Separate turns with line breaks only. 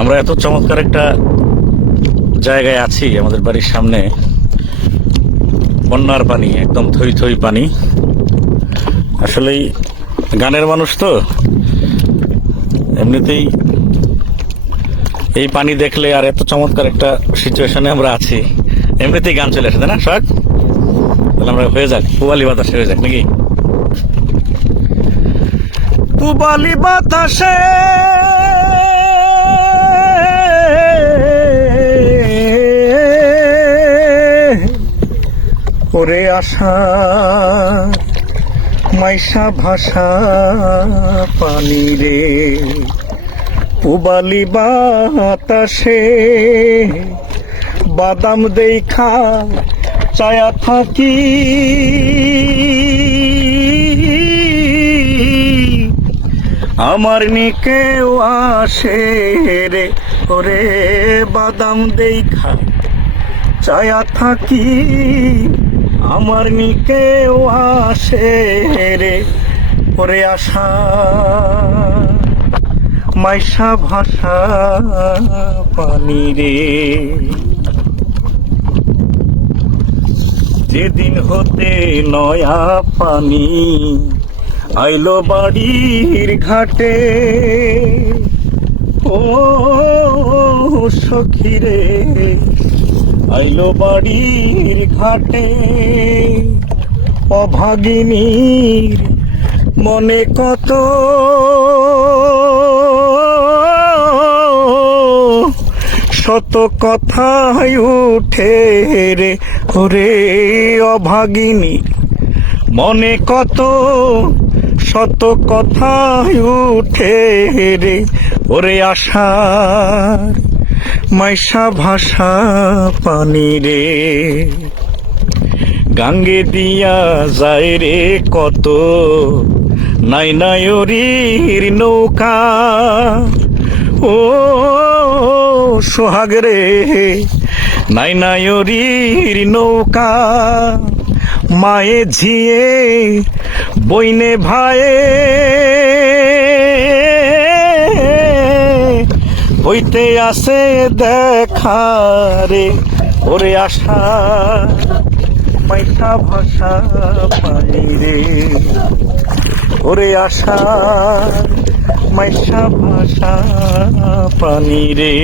আমরা এত চমৎকার একটা জায়গায় আছি আমাদের বাড়ির সামনে। বন্যার পানি, একদম থই থই পানি। আসলেই গানের মানুষ তো। এমনিতেই এই পানি দেখলে আর এত চমৎকার একটা সিচুয়েশনে আমরা আছি। এমনিতেই গান চলে আসে না শখ তাহলে আমরা হয়ে যাক পুবালি বাতাসে হয়ে যাক, নাকি? পুবালি বাতাসে ওরে আসা মাইশা ভাষা পানি রে। পুবালি বাতাসে বাদাম দেখা চায়া থাকি। আমার নিকেও আসে রে, ওরে বাদাম দেখা চায়া থাকি। আমার নিকেও আসে রে, ওরে আশা। মাইশা ভাষা পানি রে। যেদিন হতে নয়া পানি আইলো বাড়ির ঘাটে, ও সখিরে আইলো বাড়ির ঘাটে। অভাগিনীর মনে কত শত কথাই উঠে রে, ওরে অভাগিনী। মনে কত শত কথাই উঠে রে, ওরে আশার মাইশা ভাষা পানি রে। গাঙ্গে দিয়া যায় রে কত। নাই নায়রির নৌকা। ও সোহাগ রে, নাই নায়রির নৌকা। মায়ে ঝিয়ে বইনে ভায়ে হইতে আসে দেখা রে, ওরে আশা পয়সা ভাষা পানি রে। ওরে আশা মাইসা ভাষা পানি রে।